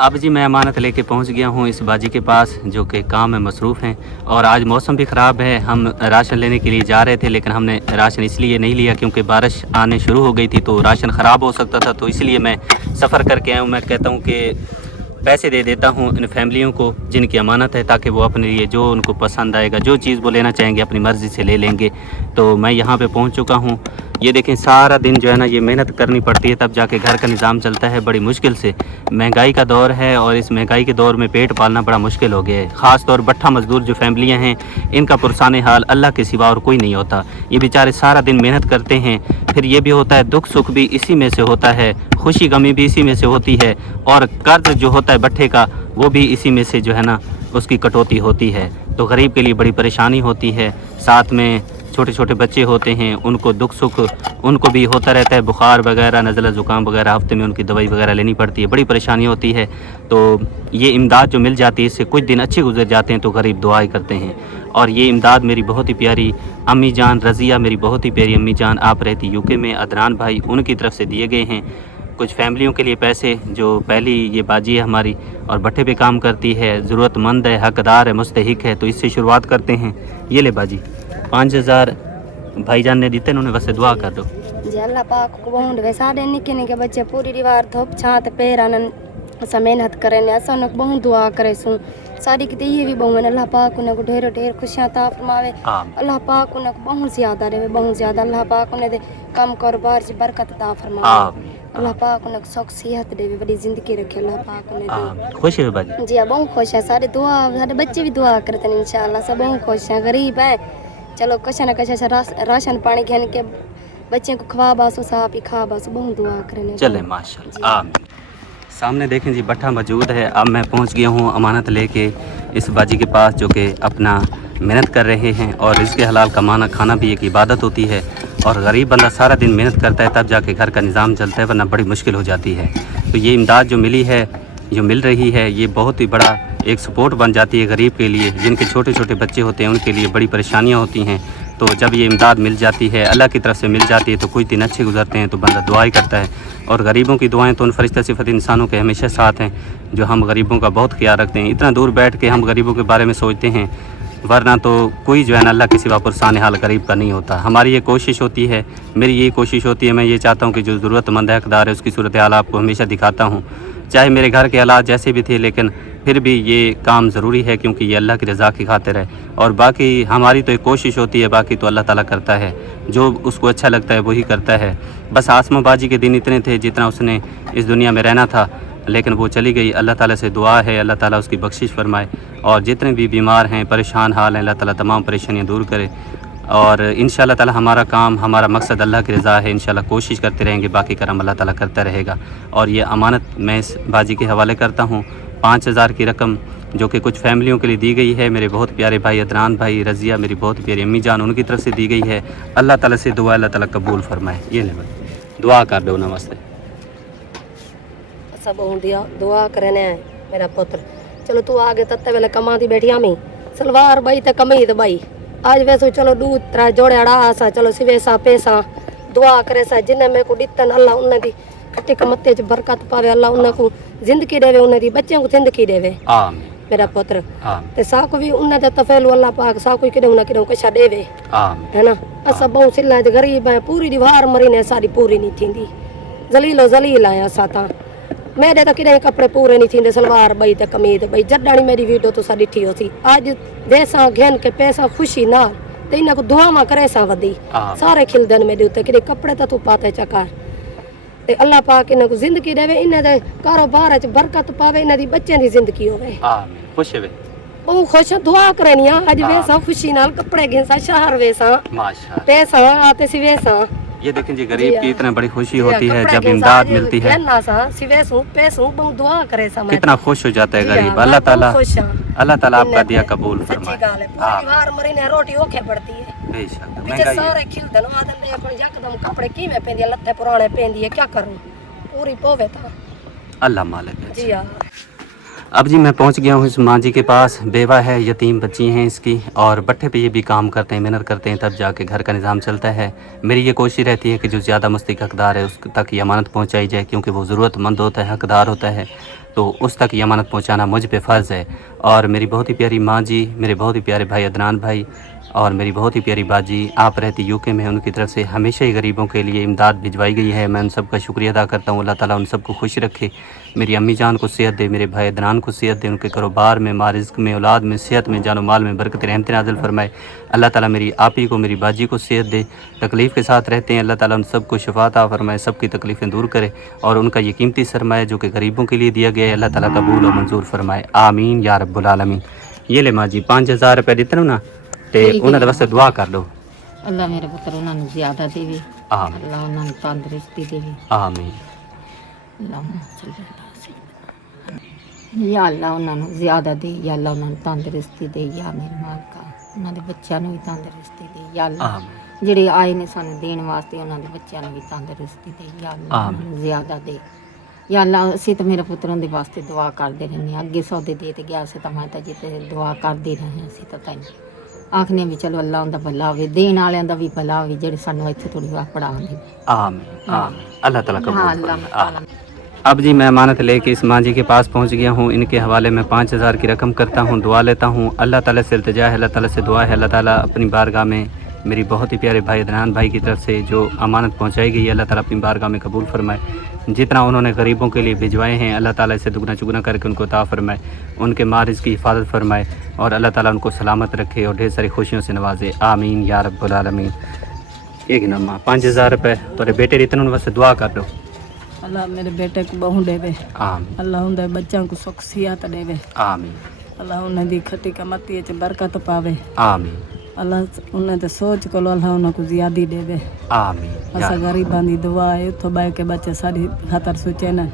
अब जी मैं अमानत लेके पहुंच गया हूं इस बाजी के पास जो कि काम में मसरूफ़ हैं। और आज मौसम भी ख़राब है, हम राशन लेने के लिए जा रहे थे लेकिन हमने राशन इसलिए नहीं लिया क्योंकि बारिश आने शुरू हो गई थी तो राशन ख़राब हो सकता था, तो इसलिए मैं सफ़र करके आया हूँ। मैं कहता हूँ कि पैसे दे देता हूँ इन फैमिलियों को जिनकी अमानत है, ताकि वो अपने लिए जो उनको पसंद आएगा, जो चीज़ वो लेना चाहेंगे अपनी मर्ज़ी से ले लेंगे। तो मैं यहाँ पे पहुँच चुका हूँ। ये देखें, सारा दिन जो है ना ये मेहनत करनी पड़ती है तब जाके घर का निज़ाम चलता है बड़ी मुश्किल से। महंगाई का दौर है और इस महंगाई के दौर में पेट पालना बड़ा मुश्किल हो गया है। ख़ास तौर भट्ठा मज़दूर जो फैमिलियाँ हैं इनका पुरसान हाल अल्लाह के सिवा और कोई नहीं होता। ये बेचारे सारा दिन मेहनत करते हैं, फिर ये भी होता है दुख सुख भी इसी में से होता है, खुशी गमी भी इसी में से होती है, और कर्ज जो होता है भट्ठे का वो भी इसी में से जो है ना उसकी कटौती होती है। तो गरीब के लिए बड़ी परेशानी होती है। साथ में छोटे छोटे बच्चे होते हैं, उनको दुख सुख उनको भी होता रहता है, बुखार वगैरह नज़ला ज़ुकाम वगैरह, हफ्ते में उनकी दवाई वगैरह लेनी पड़ती है, बड़ी परेशानी होती है। तो ये इमदाद जो मिल जाती है इससे कुछ दिन अच्छे गुजर जाते हैं तो गरीब दुआएं करते हैं। और ये इमदाद मेरी बहुत ही प्यारी अम्मी जान रज़िया, मेरी बहुत ही प्यारी अम्मी जान, आप रहती यूके में, अदनान भाई, उनकी तरफ से दिए गए हैं कुछ फैमिलियों के लिए पैसे। जो पहली ये बाजी है हमारी और भट्ठे पे काम करती है, ज़रूरतमंद है, हकदार है, मुस्तहिक है, तो इससे शुरुआत करते हैं। ये ले बाजी 5000 भाईजान ने दीते, उन्होंने बस दुआ कर दो जी। अल्लाह पाक को बहुत वैसा दे निके निके बच्चे पूरी दीवार थोप छात पेरान असा मेहनत करे ने असा उनको बहुत दुआ करे सू सारी की ये भी बहु अल्लाह पाक उनको ढेर ढेर खुशियां ता फरमावे। अल्लाह पाक उनको बहुत ज्यादा देवे, बहुत ज्यादा। अल्लाह पाक उन्हें दे काम कारोबार च बरकत ता फरमावे। अल्लाह पाक उनको सौख सेहत देवे, बड़ी जिंदगी रखे अल्लाह पाक उन्हें। खुश है बाजी? जी बहुत खुश है, सारे दुआ सारे बच्चे भी दुआ करते हैं इंशाल्लाह, सब बहुत खुश हैं। गरीब है चलो कशा न कशा राशन पानी घेन के बच्चे को खवा बासो साफ ही खा बासो, बहुत दुआ करें। चले माशाल्लाह आमीन। सामने देखें जी भट्ठा मौजूद है। अब मैं पहुंच गया हूं अमानत लेके इस बाजी के पास जो कि अपना मेहनत कर रहे हैं, और इसके हलाल कमाना खाना भी एक इबादत होती है। और गरीब बंदा सारा दिन मेहनत करता है तब जाके घर का निज़ाम चलता है, वरना बड़ी मुश्किल हो जाती है। तो ये इमदाद जो मिली है, जो मिल रही है, ये बहुत ही बड़ा एक सपोर्ट बन जाती है गरीब के लिए, जिनके छोटे छोटे बच्चे होते हैं उनके लिए बड़ी परेशानियाँ होती हैं। तो जब ये इमदाद मिल जाती है, अल्लाह की तरफ से मिल जाती है, तो कुछ दिन अच्छे गुजरते हैं तो बंदा दुआई करता है। और गरीबों की दुआएं तो उन फरिश्ता सिफत इंसानों के हमेशा साथ हैं जो हम गरीबों का बहुत ख्याल रखते हैं। इतना दूर बैठ के हम गरीबों के बारे में सोचते हैं, वरना तो कोई जो है ना अल्लाह के सिवा पुरसान हाल गरीब का नहीं होता। हमारी ये कोशिश होती है, मेरी ये कोशिश होती है, मैं ये चाहता हूँ कि जो ज़रूरतमंद हकदार है उसकी सूरत हाल आपको हमेशा दिखाता हूँ। चाहे मेरे घर के हालात जैसे भी थे, लेकिन फिर भी ये काम ज़रूरी है क्योंकि ये अल्लाह की रज़ा की खातिर है। और बाकी हमारी तो एक कोशिश होती है, बाकी तो अल्लाह ताला करता है, जो उसको अच्छा लगता है वही करता है। बस आसमा बाजी के दिन इतने थे जितना उसने इस दुनिया में रहना था, लेकिन वो चली गई। अल्लाह ताला से दुआ है अल्लाह ताला उसकी बख्शिश फरमाए, और जितने भी बीमार हैं, परेशान हाल हैं, अल्लाह ताला तमाम परेशानियाँ दूर करे। और इंशाअल्लाह ताला हमारा काम, हमारा मकसद अल्लाह की रज़ा है। इंशाअल्लाह कोशिश करते रहेंगे, बाकी करम अल्लाह ताला करता रहेगा। और ये अमानत मैं इस बाजी के हवाले करता हूँ। 5000 की रकम जो कि कुछ फैमिलियों के लिए दी गई है, मेरे बहुत प्यारे भाई अदनान भाई, रज़िया मेरी बहुत प्यारी अम्मी जान, उनकी तरफ से दी गई है। अल्लाह ताला से दुआ अल्लाह ताला कबूल फरमाए। ये नहीं दुआ कर दो नमस्ते सब दुआ करे ने मेरा पुत्र। चलो तू आगे तत्ते वेले कमा दी बैठी आमी सलवार भाई ते कमाई तो भाई आज वैसे चलो दूध त्रा जोड़े अड़ा सा चलो सिवे सा पैसा दुआ करे सा जिन्हें मेरे को दितन अल्लाह उन्हें दी खट्टी कमत्ते च बरकत पावे, अल्लाह उन्हें को जिंदगी देवे, उन्हें दी बच्चों को जिंदगी देवे आमीन मेरा पुत्र। ते सा को भी उन्हें दे तफेलु अल्लाह पाक सा कोई किदे उन्हें किदे कशा देवे आमीन, है ना। असा बहुत सिला गरीब है, पूरी दीवार मरी ने सारी पूरी नहीं थींदी, जलीलो जलील आया सा ता मेरे तो किदे कपड़े पूरे नहीं थींदे, सलवार बई ते कमीज बई जड्डानी मेरी वीडियो तो सा डिठी होसी। आज देसा घेन के पैसा खुशी ना ते इन्हें को दुआवा करे सा वदी सारे खिलदन मेरे उत्ते किदे कपड़े तो तू पाते चकार ते अल्लाह पाक इन्हें को जिंदगी देवे, इन्हें दे कारोबार च बरकत पावे, इन्हें दी बच्चों दी जिंदगी होवे आमीन। खुश है बहुत खुश दुआ करनी आज वैसा खुशी नाल कपड़े घेसा शहर वैसा माशाअल्लाह पैसा आते सी वैसा। ये देखें जी गरीब की इतना बड़ी खुशी होती है जब इमदाद मिलती है, कितना खुश हो जाता है गरीब। अल्लाह ताला आपका दिया कबूल फरमाए। अल्लाह मालिक है। अब जी मैं पहुंच गया हूँ इस माँ जी के पास। बेवा है, यतीम बच्ची हैं इसकी, और भट्ठे पे ये भी काम करते हैं, मेहनत करते हैं, तब जाके घर का निज़ाम चलता है। मेरी ये कोशिश रहती है कि जो ज़्यादा मुस्तहिक हकदार है उस तक ये अमानत पहुँचाई जाए, क्योंकि वो ज़रूरतमंद होता है, हकदार होता है, तो उस तक ये अमानत पहुँचाना मुझ पे फ़र्ज़ है। और मेरी बहुत ही प्यारी माँ जी, मेरे बहुत ही प्यारे भाई अदनान भाई और मेरी बहुत ही प्यारी बाजी आप रहती यूके में, उनकी तरफ से हमेशा ही गरीबों के लिए इमदाद भिजवाई गई है। मैं उन सब का शुक्रिया अदा करता हूँ। अल्लाह ताला उन सबको खुश रखे, मेरी अम्मी जान को सेहत दे, मेरे भाई अदनान को सेहत दे, उनके कारोबार में, मारिज़्क़ में, औलाद में, सेहत में, जानो माल में बरकत रहमत नाज़िल फरमाए। अल्लाह ताला मेरी आप ही को, मेरी बाजी को सेहत दे। तकलीफ़ के साथ रहते हैं, अल्लाह ताला उन सबको शिफा अता फरमाए, सबकी तकलीफ़ें दूर करे, और उनका ये कीमती सरमाया जो कि गरीबों के लिए दिया गया है, अल्लाह ताला कबूल और मंजूर फरमाए। आमीन या रब्बुल आलमीन। ये ले माँ जी 5000 रुपये दिते ना, ਤੇ ਉਹਨਾਂ ਦੇ ਵਾਸਤੇ ਦੁਆ ਕਰ ਲਓ। ਅੱਲਾ ਮੇਰੇ ਪੁੱਤਰ ਉਹਨਾਂ ਨੂੰ ਜ਼ਿਆਦਾ ਦੇਵੇ, ਆਮੀਨ ਅੱਲਾ ਉਹਨਾਂ ਨੂੰ ਤੰਦਰੁਸਤੀ ਦੇਵੇ, ਆਮੀਨ। ਅੱਲਾ ਯਾ ਅੱਲਾ ਉਹਨਾਂ ਨੂੰ ਜ਼ਿਆਦਾ ਦੇ, ਯਾ ਅੱਲਾ ਉਹਨਾਂ ਨੂੰ ਤੰਦਰੁਸਤੀ ਦੇ, ਯਾ ਮੇਰੇ ਮਾਲਕਾ ਉਹਨਾਂ ਦੇ ਬੱਚਿਆਂ ਨੂੰ ਵੀ ਤੰਦਰੁਸਤੀ ਦੇ, ਯਾ ਅੱਲਾ ਆਮੀਨ ਜਿਹੜੇ ਆਏ ਨੇ ਸਾਨੂੰ ਦੇਣ ਵਾਸਤੇ ਉਹਨਾਂ ਦੇ ਬੱਚਿਆਂ ਨੂੰ ਵੀ ਤੰਦਰੁਸਤੀ ਦੇ, ਯਾ ਅੱਲਾ ਉਹਨਾਂ ਨੂੰ ਜ਼ਿਆਦਾ ਦੇ, ਯਾ ਅੱਲਾ ਅਸੀਂ ਤਾਂ ਮੇਰੇ ਪੁੱਤਰਾਂ ਦੇ ਵਾਸਤੇ ਦੁਆ ਕਰਦੇ ਰਹਿੰਦੇ ਹਾਂ। ਅੱਗੇ ਸੌਦੇ ਦੇ ਤੇ ਗਿਆ ਸੀ ਤਾਂ ਮੈਂ ਤਾਂ ਜਿੱਤੇ ਦੁਆ ਕਰਦੇ ਰਹੇ ਹਾਂ, ਅਸੀਂ ਤਾਂ ਤੈਨੂੰ ਆਖਨੇ ਵੀ ਚਲੋ ਅੱਲਾ ਉਹਦਾ ਭਲਾ ਹੋਵੇ, ਦੇਣ ਵਾਲਿਆਂ ਦਾ ਵੀ ਭਲਾ ਹੋਵੇ ਜਿਹੜੇ ਸਾਨੂੰ ਇੱਥੇ ਥੋੜੀ ਵਾਹ ਪੜਾਉਂਦੇ। आमीन आमीन। अल्लाह ताला कबूल हाँ, फरमाए। अल्लाह आमीन। अब जी मैं अमानत लेके इस माँ जी के पास पहुँच गया हूँ। इनके हवाले में 5000 की रकम करता हूँ, दुआ लेता हूँ। अल्लाह ताला से इल्तिजा है, अल्लाह ताला से दुआ है, अल्लाह ताला अपनी बारगाह में मेरी बहुत ही प्यारे भाई अदनान भाई की तरफ से जो अमानत पहुँचाई गई है, अल्लाह ताला अपनी बारगाह में कबूल फरमाए। जितना उन्होंने गरीबों के लिए भिजवाए हैं, अल्लाह ताला इसे दुगना चुगना करके उनको अता फरमाए, उनके मारिज़ की हिफाजत फरमाए, और अल्लाह ताला उनको सलामत रखे और ढेर सारी खुशियों से नवाजे। आमीन या रब्बुल आलमीन। एक नम्मा 5000 रुपये तेरे बेटे इतने वास्ते दुआ कर दो। अल्लाह मेरे बेटे को बहू देवे, आमीन अल्लाह उनके बच्चों को सुख सियात देवे, आमीन अल्लाह उन्हें दी खट्टी कमती च बरकत पावे, आमीन अल्लाह उन्हें ते सोच को अल्लाह उन्हें को ज़्यादा देवे। आमीन या असा गरीबां दी दुआ है, उतो बाय के बच्चे सारी खातर सोचे न,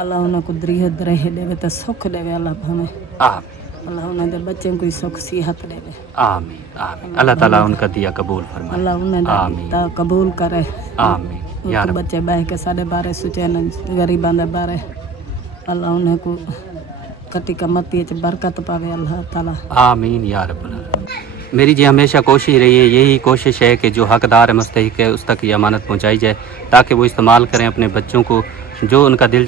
अल्लाह उन्हें को दरियत रहे देवे तो सुख देवे, अल्लाह हमें आमीन अल्लाह उन्हें दे बच्चों को सुख सियात देवे, आमीन आमीन। अल्लाह ताला उनका दिया कबूल फरमाए। अल्लाह उन्हें आमीन दा कबूल करे। आमीन या उतो रब। बच्चे बह के साढ़े बारे सोचे न गरीबां दे बारे, अल्लाह उन्हें को खट्टी कमती च बरकत पावे, अल्लाह ताला आमीन या रब्बुल आलमीन। मेरी जी हमेशा कोशिश रही है, यही कोशिश है कि जो हकदार है, मुस्तहिक है, उस तक ये अमानत पहुंचाई जाए, ताकि वो इस्तेमाल करें अपने बच्चों को, जो उनका दिल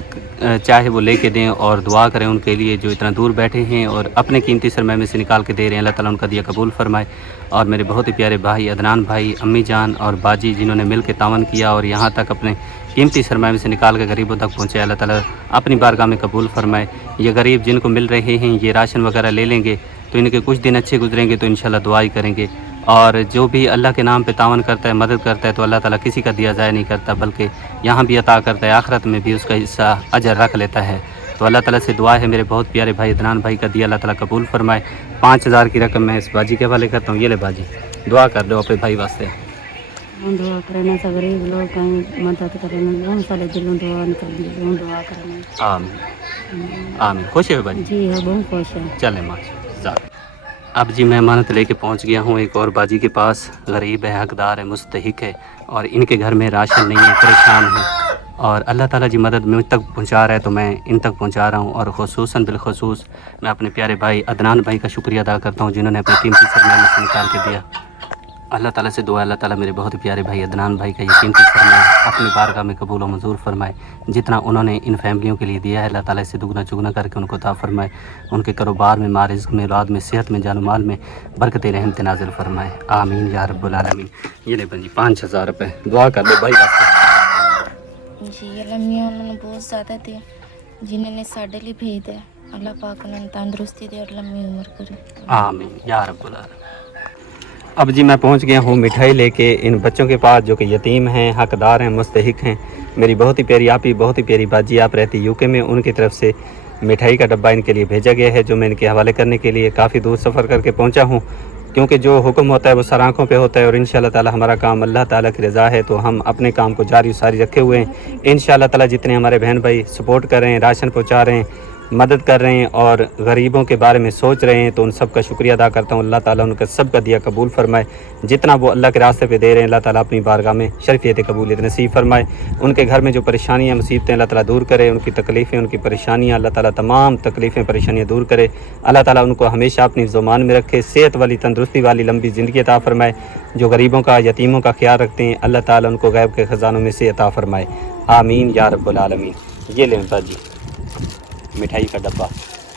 चाहे वो लेके दें, और दुआ करें उनके लिए जो इतना दूर बैठे हैं और अपने कीमती सरमाए में से निकाल के दे रहे हैं। अल्लाह ताला उनका दिया कबूल फरमाए। और मेरे बहुत ही प्यारे भाई अदनान भाई, अम्मी जान और बाजी जिन्होंने मिल के तावन किया और यहाँ तक अपने कीमती सरमाए में से निकाल के गरीबों तक पहुँचे, अल्लाह ताला अपनी बारगाह में कबूल फरमाए। ये गरीब जिनको मिल रहे हैं, ये राशन वगैरह ले लेंगे तो इनके कुछ दिन अच्छे गुजरेंगे, तो इंशाल्लाह दुआ ही करेंगे। और जो भी अल्लाह के नाम पे तावन करता है, मदद करता है, तो अल्लाह ताला किसी का दिया ज़ाया नहीं करता, बल्कि यहाँ भी अता करता है, आखिरत में भी उसका हिस्सा अजर रख लेता है। तो अल्लाह ताला से दुआ है मेरे बहुत प्यारे भाई अदनान भाई का दिया अल्लाह ताला कबूल फरमाए। 5000 की रकम मैं इस बाजी के हवाले करता हूँ। ये ले बाजी, दुआ कर दो अपने भाई वास्ते। दुआ करना सा गरीब लोग की मदद करना, हम सारे दिलों दुआ निकल दुआ करना। आमीन आमीन। खुश है बाजी? जी हाँ, बहुत खुश है। चले माशा। अब जी मैं अमानत लेके पहुंच गया हूँ एक और बाजी के पास। गरीब है, हकदार है, मुस्तहिक है, और इनके घर में राशन नहीं है, परेशान है, और अल्लाह ताला जी मदद मुझ तक पहुंचा रहा है, तो मैं इन तक पहुंचा रहा हूं। और खुसूसन बिलखसूस मैं अपने प्यारे भाई अदनान भाई का शुक्रिया अदा करता हूं, जिन्होंने अपने कीमती सरमाए में से निकाल के दिया। अल्लाह ताला से दुआ, अल्लाह ताला मेरे बहुत ही प्यारे भाई अदनान भाई का ये कीमती सरमाया अपनी बारगाह में कबूल और मंजूर फरमाए। जितना उन्होंने इन फैमिलियों के लिए दिया है, अल्लाह ताला इसे दुगना चुगना करके उनको अता फरमाए। उनके कारोबार में, मारिज़्क़ में, औलाद में, सेहत में, जान माल में बरकत रहमत नाज़िल फरमाए। आमीन या रब्बुल आलमीन। ये ले बंजी 5000 रुपये, दुआ कर दो भाई वास्ते। जी अल्लाह मियाँ उन्होंने बहुत ज़्यादा दिया, जिन्होंने साढ़े लिए भेज है, अल्लाह पाक उन्होंने तंदुरुस्ती दे और लंबी उम्र करे। आमीन या रब्बुल आलमीन। अब जी मैं पहुंच गया हूँ मिठाई लेके इन बच्चों के पास, जो कि यतीम हैं, हकदार हैं, मुस्तहिक हैं। मेरी बहुत ही प्यारी आप ही, बहुत ही प्यारी बाजी आप रहती यूके में, उनकी तरफ से मिठाई का डब्बा इनके लिए भेजा गया है, जो मैं इनके हवाले करने के लिए काफ़ी दूर सफ़र करके पहुँचा हूँ। क्योंकि जो हुक्म होता है वो सर आँखों पे होता है, और इंशाल्लाह ताला हमारा काम अल्लाह ताला की रज़ा है, तो हम अपने काम को जारी सारी रखे हुए हैं। इंशाल्लाह ताला जितने हमारे बहन भाई सपोर्ट कर रहे हैं, राशन पहुँचा रहे हैं, मदद कर रहे हैं और गरीबों के बारे में सोच रहे हैं, तो उन सब का शुक्रिया अदा करता हूँ। अल्लाह ताला उनका सब का दिया कबूल फरमाए। जितना वो अल्लाह के रास्ते पे दे रहे हैं, अल्लाह ताला अपनी बारगाह में शरफियत कबूलियत नसीब फरमाए। उनके घर में जो परेशानियाँ मुसीबतें अल्लाह ताला दूर करे, उनकी तकलीफ़ें उनकी परेशानियाँ अल्लाह ताला तमाम तकलीफ़ें परेशानियाँ दूर करे। अल्लाह ताला उनको हमेशा अपनी ज़ुबान में रखे, सेहत वाली तंदुरुस्ती वाली लंबी ज़िंदगी अता फरमाए। जो गरीबों का यतीमों का ख्याल रखते हैं, अल्लाह ताला उनको गैब के ख़जानों में से अता फरमाए। आमीन या रब्बुल आलमीन। ये लें बाजी मिठाई का डब्बा,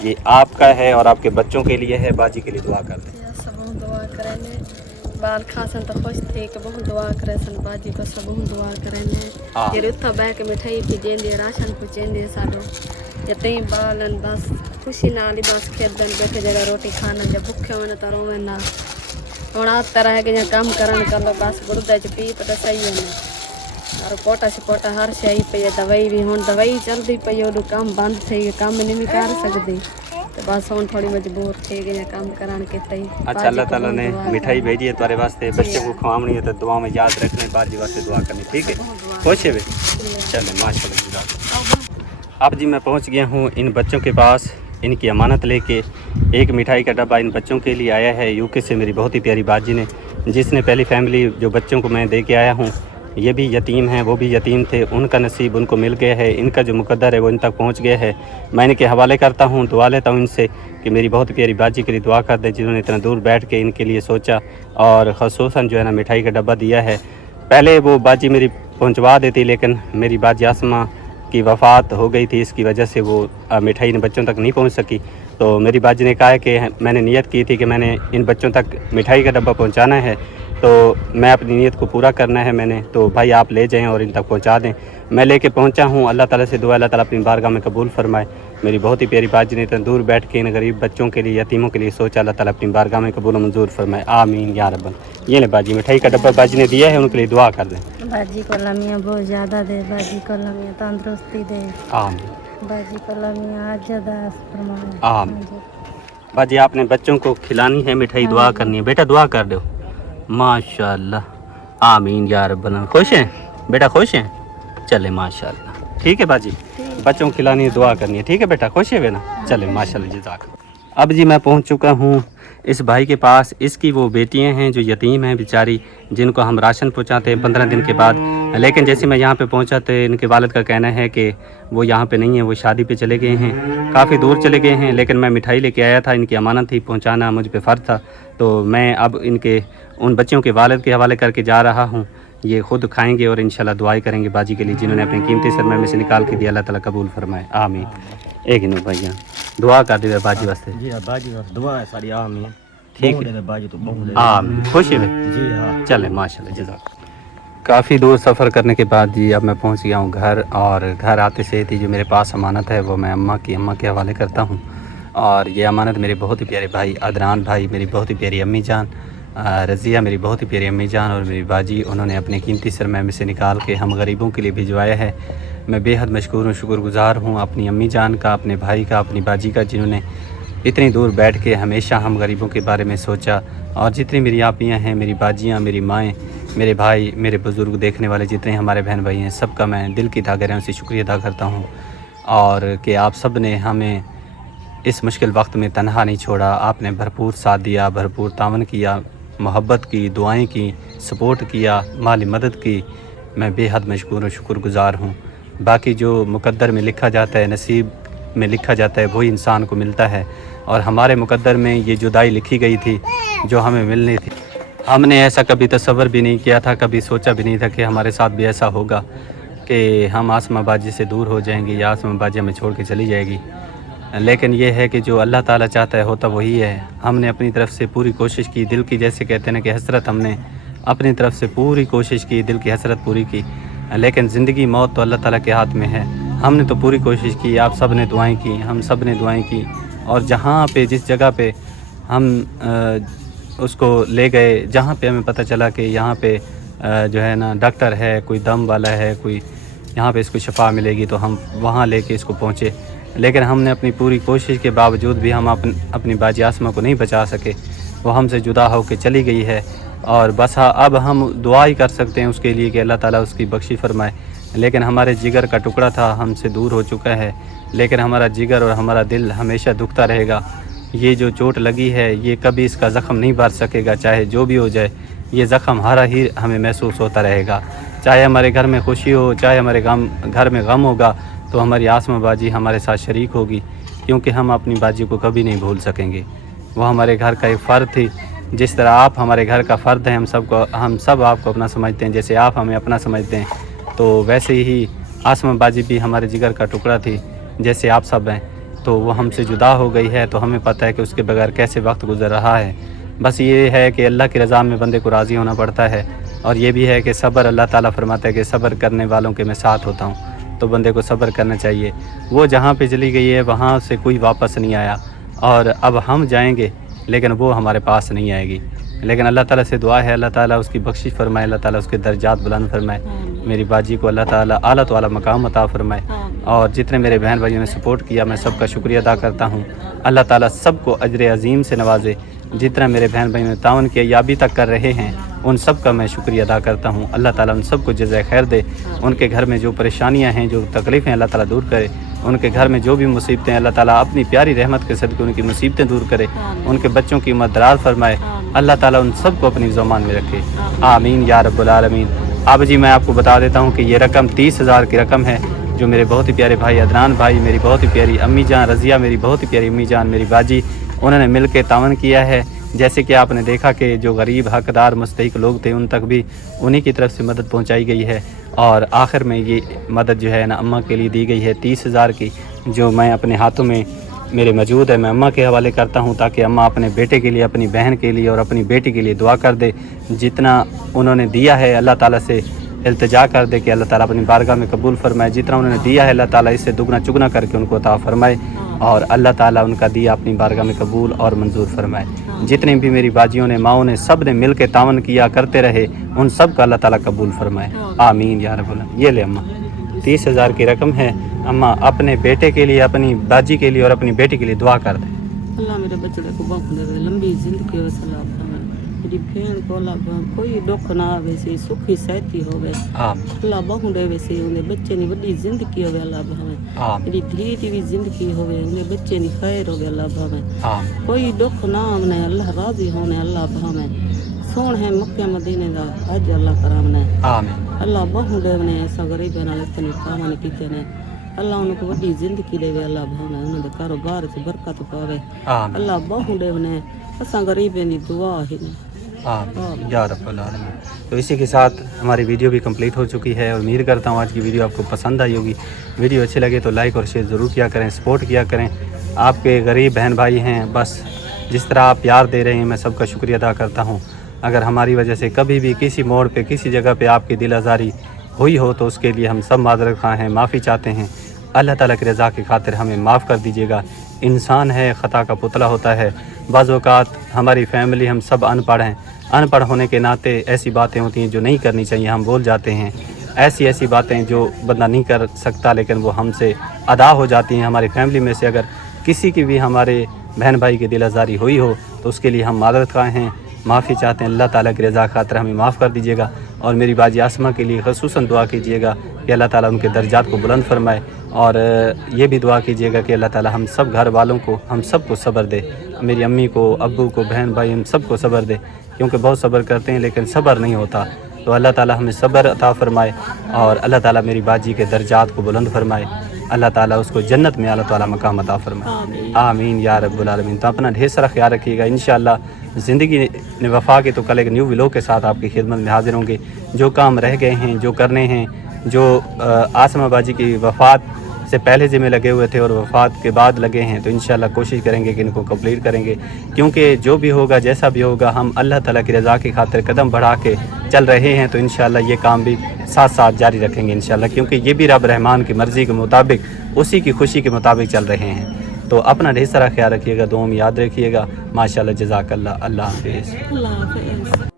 ये आपका है और आपके बच्चों के लिए है। बाजी के लिए दुआ कर दें। सब दुआ करें बाल खासन तो खुश थे कि बहुत दुआ करे सन बाजी को सब दुआ करें ये रुथा बह के मिठाई पीजेंदे राशन पुचेंदे साडो यतीम बालन बस खुशी नाल ही बस खेदन बैठे जगह रोटी खाना जब भूखे होने तो रोवे ना हुण आ तरह के काम करन कर लो बस गुर्दे च पी तो सही है और पोटा से पोटा हर शई पे दवाई भी हुण दवाई चलती पई ओडू काम बंद थी काम नहीं कर सकती तो बस हुण थोड़ी मजबूर थे गए काम कराने के तई। अच्छा, अल्लाह ताला ने मिठाई भेजी है तुम्हारे वास्ते, बच्चे को खवानी है तो दुआ में याद रखने, बाजी वास्ते दुआ करनी, ठीक है? खुश है वे? चले माशाल्लाह। अब जी मैं पहुंच गया हूं इन बच्चों के पास, इनकी अमानत लेके। एक मिठाई का डब्बा इन बच्चों के लिए आया है यूके से, मेरी बहुत ही प्यारी बाजी ने, जिसने पहली फैमिली जो बच्चों को मैं दे के आया हूँ, ये भी यतीम हैं, वो भी यतीम थे, उनका नसीब उनको मिल गया है, इनका जो मुकद्दर है वो इन तक पहुंच गया है। मैं इनके हवाले करता हूं, दुआ लेता हूं इनसे कि मेरी बहुत प्यारी बाजी के लिए दुआ कर दे, जिन्होंने इतना दूर बैठ के इनके लिए सोचा और ख़ुसूसन जो है ना मिठाई का डब्बा दिया है। पहले वो बाजी मेरी पहुंचवा देती, लेकिन मेरी बाजी आसमा की वफ़ात हो गई थी, इसकी वजह से वो मिठाई इन बच्चों तक नहीं पहुँच सकी। तो मेरी बाजी ने कहा है कि मैंने नियत की थी कि मैंने इन बच्चों तक मिठाई का डब्बा पहुँचाना है, तो मैं अपनी नीयत को पूरा करना है मैंने, तो भाई आप ले जाएं और इन तक पहुंचा दें। मैं लेके पहुंचा हूं, अल्लाह ताला से दुआ अल्लाह ताला अपनी बारगाह में कबूल फरमाए। मेरी बहुत ही प्यारी बाजी ने इतना दूर बैठ के इन गरीब बच्चों के लिए, यतीमों के लिए सोचा, अल्लाह ताला अपनी बारगाह में कबूल मंजूर फरमाए। आमीन या रब्बल। ये ले बाजी मिठाई का डब्बा बाजी ने दिया है, उनके लिए दुआ कर दें। बाजी को लमियाँ बहुत ज़्यादा दे, बाजी को लमियाँ तंदुरुस्ती दे, आमीन। बाजी को लमियाँ अजदास फरमाए। आमीन। बाजी आपने बच्चों को खिलानी है मिठाई, दुआ करनी है, बेटा दुआ कर दो। माशाल्लाह। आमीन या रब्बल। खुश हैं बेटा? खुश हैं? चले माशाल्लाह, ठीक है बाजी, बच्चों को खिलानी है, दुआ करनी है, ठीक है बेटा? खुश है वे ना? चले माशाल्लाह, जज़ाक। अब जी मैं पहुंच चुका हूं इस भाई के पास। इसकी वो बेटियां हैं जो यतीम हैं बेचारी, जिनको हम राशन पहुंचाते हैं 15 दिन के बाद। लेकिन जैसे मैं यहाँ पे पहुँचा तो इनके वालिद का कहना है कि वो यहाँ पे नहीं है, वो शादी पे चले गए हैं, काफ़ी दूर चले गए हैं। लेकिन मैं मिठाई लेके आया था, इनकी अमानत थी, पहुँचाना मुझ पे फ़र्ज़ था, तो मैं अब इनके उन बच्चों के वालिद के हवाले करके जा रहा हूँ। ये खुद खाएंगे और इंशाल्लाह दुआई करेंगे बाजी के लिए, जिन्होंने अपने कीमती सरमाए में से निकाल के दिया। अल्लाह ताला कबूल फरमाए। आमीन। एक ही भैया दुआ कर दे बाजी वास्ते। जी हाँ, बाजी दुआ है सारी। आमीन। ठीक है बाजी तो बहुत आमीन। खुश है जी हाँ। चले माशाल्लाह, जज़ाक। काफ़ी दूर सफ़र करने के बाद जी अब मैं पहुंच गया हूं घर, और घर आते से थी जो मेरे पास अमानत है वो मैं अम्मा के हवाले करता हूं। और ये अमानत मेरे बहुत ही प्यारे भाई अदनान भाई, मेरी बहुत ही प्यारी अम्मी जान रज़िया, मेरी बहुत ही प्यारी अम्मी जान और मेरी बाजी, उन्होंने अपने कीमती सरमाए में से निकाल के हम गरीबों के लिए भिजवाया है। मैं बेहद मशकूर हूँ, शुक्रगुज़ार हूँ अपनी अम्मी जान का, अपने भाई का, अपनी बाजी का, जिन्होंने इतनी दूर बैठ के हमेशा हम गरीबों के बारे में सोचा। और जितनी मेरी आपियाँ हैं, मेरी बाजियाँ, मेरी माएँ, मेरे भाई, मेरे बुज़ुर्ग, देखने वाले जितने हमारे बहन भाई हैं, सबका मैं दिल की गहराइयों से शुक्रिया अदा करता हूँ। और कि आप सब ने हमें इस मुश्किल वक्त में तन्हा नहीं छोड़ा, आपने भरपूर साथ दिया, भरपूर तावन किया, मोहब्बत की, दुआएं की, सपोर्ट किया, माली मदद की। मैं बेहद मशकूर और शुक्रगुज़ार हूँ। बाकी जो मुकद्दर में लिखा जाता है, नसीब में लिखा जाता है, वही इंसान को मिलता है। और हमारे मुकद्दर में ये जुदाई लिखी गई थी जो हमें मिलनी थी। हमने ऐसा कभी तसव्वुर भी नहीं किया था, कभी सोचा भी नहीं था कि हमारे साथ भी ऐसा होगा कि हम आसमां बाजी से दूर हो जाएंगे या आसमां बाजी हमें छोड़ के चली जाएगी। लेकिन ये है कि जो अल्लाह ताला चाहता है होता वही है। हमने अपनी तरफ से पूरी कोशिश की, दिल की, जैसे कहते हैं ना कि हसरत, हमने अपनी तरफ से पूरी कोशिश की, दिल की हसरत पूरी की। लेकिन ज़िंदगी मौत तो अल्लाह ताला के हाथ में है। हमने तो पूरी कोशिश की, आप सब ने दुआएँ की, हम सब ने दुआएँ की। और जहाँ पे, जिस जगह पे हम उसको ले गए, जहाँ पे हमें पता चला कि यहाँ पे जो है ना डॉक्टर है, कोई दम वाला है, कोई यहाँ पे इसको शफा मिलेगी, तो हम वहाँ लेके इसको पहुँचे। लेकिन हमने अपनी पूरी कोशिश के बावजूद भी हम अपनी बाजी आसमा को नहीं बचा सके। वो हमसे जुदा होकर चली गई है। और बस अब हम दुआ ही कर सकते हैं उसके लिए कि अल्लाह ताला उसकी बख्शी फरमाए। लेकिन हमारे जिगर का टुकड़ा था, हमसे दूर हो चुका है। لیکن ہمارا جگر اور ہمارا دل ہمیشہ دکھتا رہے گا. یہ جو چوٹ لگی ہے یہ کبھی اس کا زخم نہیں بھر سکے گا، چاہے جو بھی ہو جائے. یہ زخم ہر ہی ہمیں محسوس ہوتا رہے گا. چاہے ہمارے گھر میں خوشی ہو، چاہے ہمارے گھر میں غم ہوگا، تو ہماری آسمہ باجی ہمارے ساتھ شریک ہوگی، کیونکہ ہم اپنی باجی کو کبھی نہیں بھول سکیں گے. وہ ہمارے گھر کا ایک فرد تھی. جس طرح آپ ہمارے گھر کا فرد ہیں، ہم سب آپ کو اپنا سمجھتے ہیں، جیسے آپ ہمیں اپنا سمجھتے ہیں، تو ویسے ہی آسمہ باجی بھی ہمارے جگر کا ٹکڑا تھی، جیسے آپ سب ہیں. تو وہ ہم سے جدا ہو گئی ہے، تو ہمیں پتہ ہے کہ اس کے بغیر کیسے وقت گزر رہا ہے. بس یہ ہے کہ اللہ کی رضا میں بندے کو راضی ہونا پڑتا ہے، اور یہ بھی ہے کہ صبر، اللہ تعالیٰ فرماتا ہے کہ صبر کرنے والوں کے میں ساتھ ہوتا ہوں. تو بندے کو صبر کرنا چاہیے. وہ جہاں پہ چلی گئی ہے وہاں سے کوئی واپس نہیں آیا، اور اب ہم جائیں گے لیکن وہ ہمارے پاس نہیں آئے گی. لیکن اللہ تعالیٰ سے دعا ہے اللہ تعالیٰ اس کی بخشش فرمائے، اللہ تعالیٰ اس کے درجات بلند فرمائے. میری باجی کو اللہ تعالیٰ اعلیٰ تو اعلیٰ مقام عطا فرمائے. اور جتنے میرے بہن بھائیوں نے سپورٹ کیا میں سب کا شکریہ ادا کرتا ہوں. اللہ تعالیٰ سب کو اجر عظیم سے نوازے. جتنا میرے بہن بھائیوں نے تعاون کیا یا ابھی تک کر رہے ہیں ان سب کا میں شکریہ ادا کرتا ہوں. اللہ تعالیٰ ان سب کو جزائے خیر دے. ان کے گھر میں جو پریشانیاں ہیں، جو تکلیفیں، اللہ تعالیٰ دور کرے. ان کے گھر میں جو بھی مصیبتیں، اللہ تعالیٰ اپنی پیاری رحمت کے صدقے ان کی مصیبتیں دور کرے. ان کے بچوں کی عمر دراز فرمائے. اللہ تعالیٰ ان سب کو اپنی زمان میں رکھے. آمین یا رب العالمین. اب جی میں آپ کو بتا دیتا ہوں کہ یہ رقم 30,000 کی رقم ہے، جو میرے بہت ہی پیارے بھائی عدنان بھائی، میری بہت ہی پیاری امی جان رضیہ، میری بہت ہی پیاری امی جان، میری باجی، انہوں نے مل کے تعاون کیا ہے. جیسے کہ آپ نے دیکھا کہ جو غریب حقدار مستحق لوگ تھے ان تک بھی انہی کی طرف سے مدد پہنچائی گئی ہے. اور آخر میں یہ مدد جو ہے نا اماں کے لیے دی گئی ہے 30,000 کی، جو میں اپنے ہاتھوں میں میرے موجود ہے، میں اماں کے حوالے کرتا ہوں تاکہ اماں اپنے بیٹے کے لیے، اپنی بہن کے لیے اور اپنی بیٹی کے لیے دعا کر دے. جتنا انہوں نے دیا ہے اللہ تعالیٰ سے التجا کر دے کہ اللہ تعالیٰ اپنی بارگاہ میں قبول فرمائے. جتنا انہوں نے دیا ہے اللہ تعالیٰ اس سے دگنا چگنا کر کے ان کو عطا فرمائے، اور اللہ تعالیٰ ان کا دیا اپنی بارگاہ میں قبول اور منظور فرمائے. جتنے بھی میری باجیوں نے، ماؤں نے، سب نے مل کے تعاون کیا کرتے رہے، ان سب کا اللہ تعالیٰ قبول فرمائے. آمین یا رب العالمین. یہ لے اماں 30,000 کی رقم ہے. اماں اپنے بیٹے کے لیے، اپنی باجی کے لیے اور اپنی بیٹی کے لیے دعا کر دیں. اللہ میرے بچے کو بخش دے، لمبی زندگی و سلامت فرمائے. میری بہن کو اللہ کوئی دکھ نہ آوے سی، سکھی صحتی ہوے. اللہ بہو دے ویسے انہیں بچے نی وڈی زندگی ہوے اللہ بھاوے. میری دھی دی بھی زندگی ہوے، انہیں بچے نی خیر ہوے اللہ بھاوے. کوئی دکھ نہ آونے، اللہ راضی ہونے اللہ بھاوے. سون ہے مکہ مدینے دا حج اللہ کرامنے. اللہ بہو دے نے ایسا غریباں نال اتنے کام کیتے نے. اللہ ان کو وڈی زندگی دے اللہ بھاوے، انہاں دے کاروبار وچ برکت پاوے. اللہ بہو دے نے اساں غریباں دی دعا ہی نے. یا رب العالمین. تو اسی کے ساتھ ہماری ویڈیو بھی کمپلیٹ ہو چکی ہے. امید کرتا ہوں آج کی ویڈیو آپ کو پسند آئی ہوگی. ویڈیو اچھے لگے تو لائک اور شیئر ضرور کیا کریں، سپورٹ کیا کریں. آپ کے غریب بہن بھائی ہیں، بس جس طرح آپ پیار دے رہے ہیں میں سب کا شکریہ ادا کرتا ہوں. اگر ہماری وجہ سے کبھی بھی کسی موڑ پہ، کسی جگہ پہ آپ کی دل آزاری ہوئی ہو تو اس کے لیے ہم سب معذرت خواہ ہیں، معافی چاہتے ہیں. اللہ تعالیٰ کی رضا کی خاطر ہمیں معاف کر دیجیے گا. انسان ہے، خطا کا پتلا ہوتا ہے. بعض اوقات ہماری فیملی ہم سب ان پڑھ ہیں، ان پڑھ ہونے کے ناطے ایسی باتیں ہوتی ہیں جو نہیں کرنی چاہیے، ہم بول جاتے ہیں. ایسی باتیں جو بندہ نہیں کر سکتا لیکن وہ ہم سے ادا ہو جاتی ہیں. ہماری فیملی میں سے اگر کسی کی بھی ہمارے بہن بھائی کی دل آزاری ہوئی ہو تو اس کے لیے ہم معذرت خواہ ہیں، معافی چاہتے ہیں. اللہ تعالیٰ کی رضا خاطر ہمیں معاف کر دیجیے گا. اور میری باجی آسمہ کے لیے خصوصاً دعا کیجیے گا کہ اللہ تعالیٰ ان کے درجات کو بلند فرمائے. اور یہ بھی دعا کیجیے گا کہ اللہ تعالیٰ ہم سب گھر والوں کو، ہم سب کو صبر دے. میری امی کو، ابو کو، بہن بھائی، ہم سب کو صبر دے، کیونکہ بہت صبر کرتے ہیں لیکن صبر نہیں ہوتا. تو اللہ تعالیٰ ہمیں صبر عطا فرمائے، اور اللہ تعالیٰ میری باجی کے درجات کو بلند فرمائے. اللہ تعالیٰ اس کو جنت میں اعلیٰ تعالیٰ مقام عطا فرمائے. آمین یا رب العالمین. تو اپنا ڈھیر سارا خیال رکھیے گا. انشاءاللہ زندگی نے وفا کے تو کل ایک نیو ولاگ کے ساتھ آپ کی خدمت میں حاضر ہوں گے. جو کام رہ گئے ہیں، جو کرنے ہیں، جو آسمہ باجی کی وفات سے پہلے ذمہ لگے ہوئے تھے اور وفات کے بعد لگے ہیں، تو انشاءاللہ کوشش کریں گے کہ ان کو کمپلیٹ کریں گے. کیونکہ جو بھی ہوگا، جیسا بھی ہوگا، ہم اللہ تعالیٰ کی رضا کی خاطر قدم بڑھا کے چل رہے ہیں. تو انشاءاللہ یہ کام بھی ساتھ ساتھ جاری رکھیں گے انشاءاللہ، کیونکہ یہ بھی رب رحمان کی مرضی کے مطابق، اسی کی خوشی کے مطابق چل رہے ہیں. تو اپنا ڈھیر سارا خیال رکھیے گا، دعاؤں میں یاد رکھیے گا. ماشاءاللہ. جزاک اللہ. اللہ حافظ. اللہ حافظ.